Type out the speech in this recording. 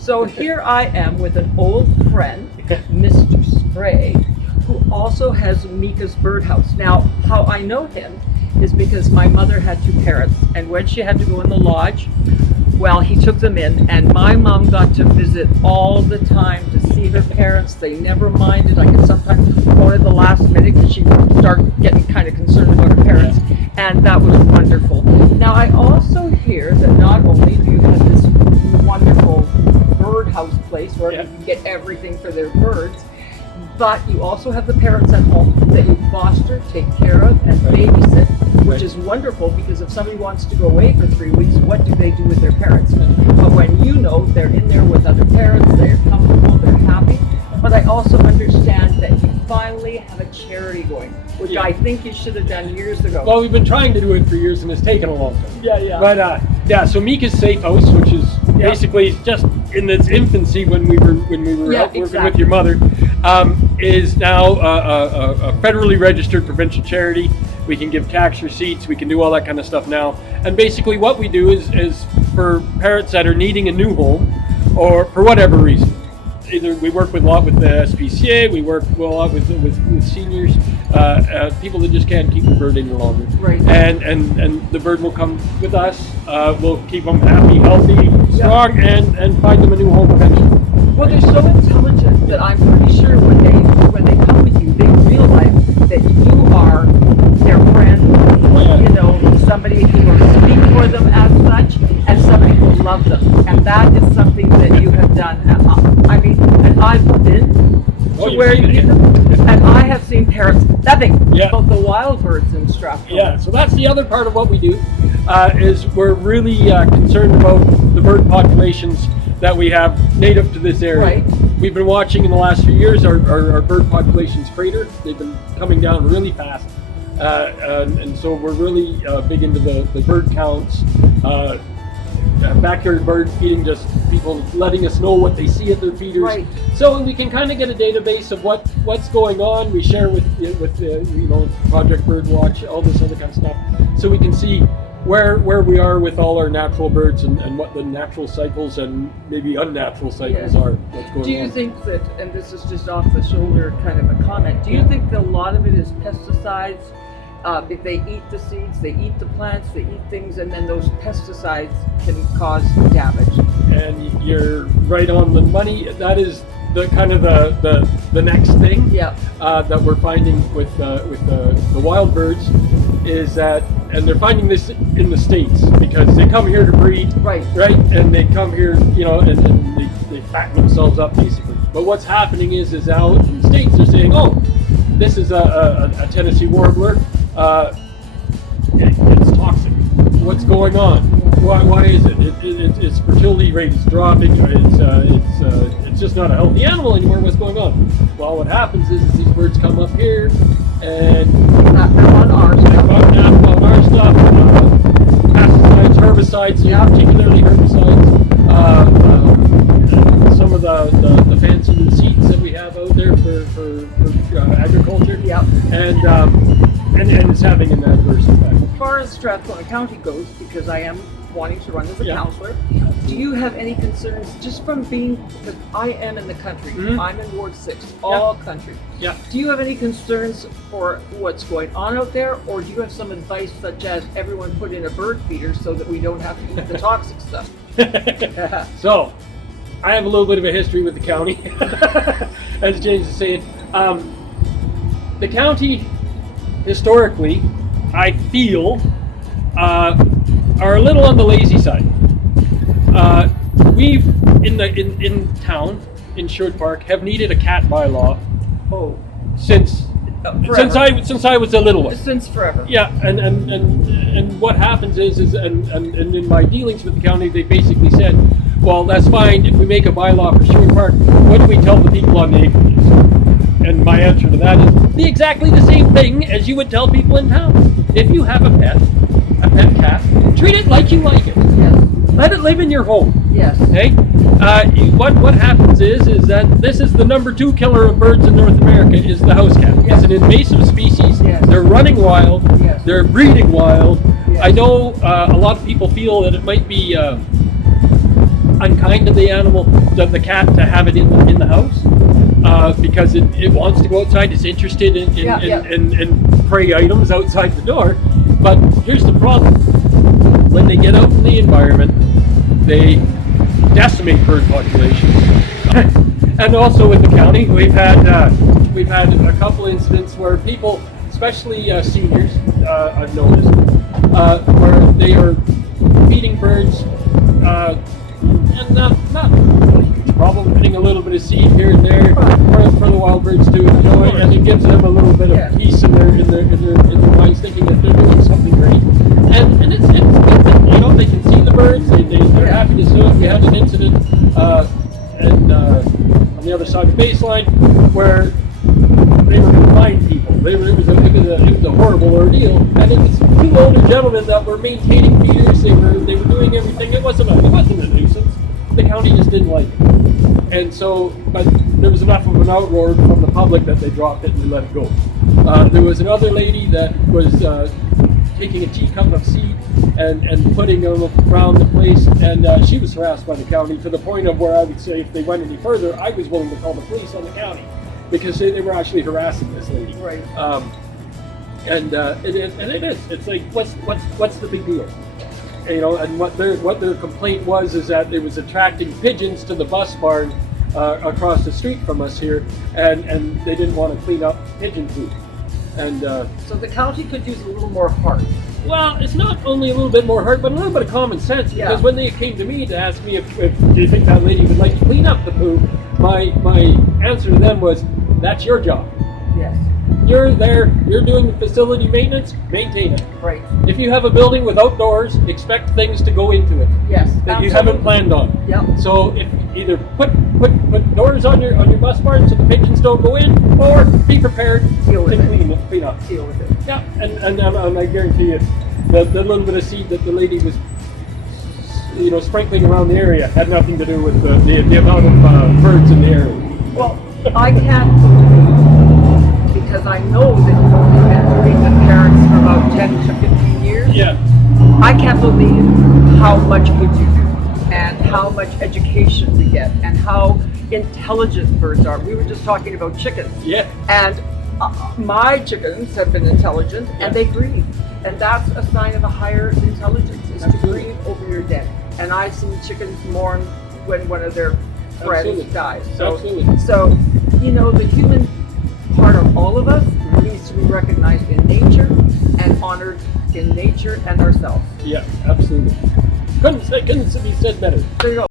So here I am with an old friend, Mr. Sprague, who also has Meika's Birdhouse. Now, how I know him is because my mother had 2 parrots, and when she had to go in the lodge, well, he took them in, and my mom got to visit all the time to see her parents. They never minded. I could sometimes go at the last minute because she'd start getting kind of concerned about her parents, and that was wonderful. Now, I also hear that not only do you have this wonderful birdhouse place where you can get everything for their birds, but you also have the parrots at home that you foster, take care of, and babysit, which is wonderful because if somebody wants to go away for 3 weeks, what do they do with their parents? But when you know they're in there with other parents, they're comfortable, they're happy. But I also understand that you finally have a charity going, which I think you should have done years ago. Well, we've been trying to do it for years and it's taken a long time. Yeah. But so Meika's Safehouse, which is basically just in its infancy when we were out working with your mother, is now a federally registered provincial charity. We can give tax receipts, we can do all that kind of stuff now. And basically what we do is for parents that are needing a new home or for whatever reason. Either we work a lot with the SPCA, we work a lot with seniors, people that just can't keep the bird any longer. Right. And the bird will come with us, we'll keep them happy, healthy, strong, and find them a new home eventually. Well, they're so intelligent that I'm pretty sure when they come with you, they realize that you are their friend, you know, somebody who will speak for them as such, and somebody who will love them. And that is something that you have done. I mean, and I've been to where you keep them, and I have seen parrots nothing about the wild birds in Strathcona. Yeah, so that's the other part of what we do, is we're really concerned about the bird populations that we have native to this area. Right. We've been watching in the last few years our bird populations crater. They've been coming down really fast. And so we're really big into the bird counts, backyard bird feeding, just people letting us know what they see at their feeders. Right. So we can kind of get a database of what's going on. We share with Project Birdwatch, all this other kind of stuff, so we can see where we are with all our natural birds and what the natural cycles and maybe unnatural cycles are. What's going on. Do you think that, and this is just off the shoulder kind of a comment, do you think that a lot of it is pesticides? If they eat the seeds, they eat the plants, they eat things, and then those pesticides can cause damage. And you're right on the money. That is the kind of the next thing that we're finding with the wild birds is that, and they're finding this in the States because they come here to breed, right, and they come here, and they fatten themselves up basically. But what's happening is out in the States they're saying, oh, this is a Tennessee warbler. It's toxic. What's going on? Why is it? Its fertility rate is dropping. It's just not a healthy animal anymore. What's going on? Well, what happens is these birds come up here and on our stuff. Pesticides, herbicides, particularly herbicides. Some of the fancy seeds that we have out there for agriculture. And it's having an adverse effect. As far as Strathcona County goes, because I am wanting to run as a counselor, do you have any concerns just from being, because I am in the country, I'm in Ward 6, all country. Yeah. Do you have any concerns for what's going on out there, or do you have some advice such as everyone put in a bird feeder so that we don't have to eat the toxic stuff? So, I have a little bit of a history with the county, as James is saying. The county, historically, I feel, are a little on the lazy side. We've in town, in Sherwood Park, have needed a cat bylaw since I was a little one. Since forever. Yeah, and what happens is in my dealings with the county, they basically said, well, that's fine if we make a bylaw for Sherwood Park. What do we tell the people on the acreage? And my answer to that is exactly the same thing as you would tell people in town. If you have a pet cat, treat it like you like it. Yes. Let it live in your home. Yes. Okay? What happens is that this is the number 2 killer of birds in North America is the house cat. It's an invasive species. Yes. They're running wild. Yes. They're breeding wild. Yes. I know a lot of people feel that it might be unkind to the animal, the cat, to have it in the house, because it wants to go outside. It's interested in prey items outside the door. But here's the problem: when they get out in the environment, they decimate bird populations. And also with the county, we've had a couple incidents where people, especially seniors, I've noticed, where they are feeding birds, and not a huge problem, putting a little bit of seed here and there for the wild birds too, and it gives them a little bit of peace in their minds, thinking that they're doing something great. And it's they can see the birds, they're happy to see it. We had an incident on the other side of the baseline where they were confined people. It was a horrible ordeal, and it was two older gentlemen that were maintaining feeders. They were doing everything. It wasn't a nuisance. The county just didn't like it, and so, but there was enough of an outroar from the public that they dropped it and they let it go. There was another lady that was taking a teacup of seed and putting them around the place, and she was harassed by the county to the point of where I would say if they went any further, I was willing to call the police on the county because they were actually harassing this lady. Right. And it is. It's like what's the big deal? And what their complaint was is that it was attracting pigeons to the bus barn across the street from us here, and they didn't want to clean up pigeon food. And so the county could use a little more heart. Well, it's not only a little bit more heart, but a little bit of common sense. Because when they came to me to ask me if do you think that lady would like to clean up the poo, my answer to them was, that's your job. Yes. You're there, you're doing the facility maintenance, maintain it. Right. If you have a building with outdoors, expect things to go into it. Yes. That you haven't planned on. Yep. So if either put doors on your bus barn so the pigeons don't go in, or be prepared to clean up. Deal with it. Yeah, and I guarantee you, the little bit of seed that the lady was, sprinkling around the area had nothing to do with the amount of birds in the area. Well, I can't believe, because I know that you've only been with parents for about 10 to 15 years. Yeah. I can't believe how much good you do, and how much education we get, and how intelligent birds are. We were just talking about chickens. Yeah. And my chickens have been intelligent, and they breathe. And that's a sign of a higher intelligence, is to breathe over your dead. And I've seen chickens mourn when one of their friends dies. So the human part of all of us needs to be recognized in nature and honored in nature and ourselves. Yeah, absolutely. Couldn't be said better. There you go.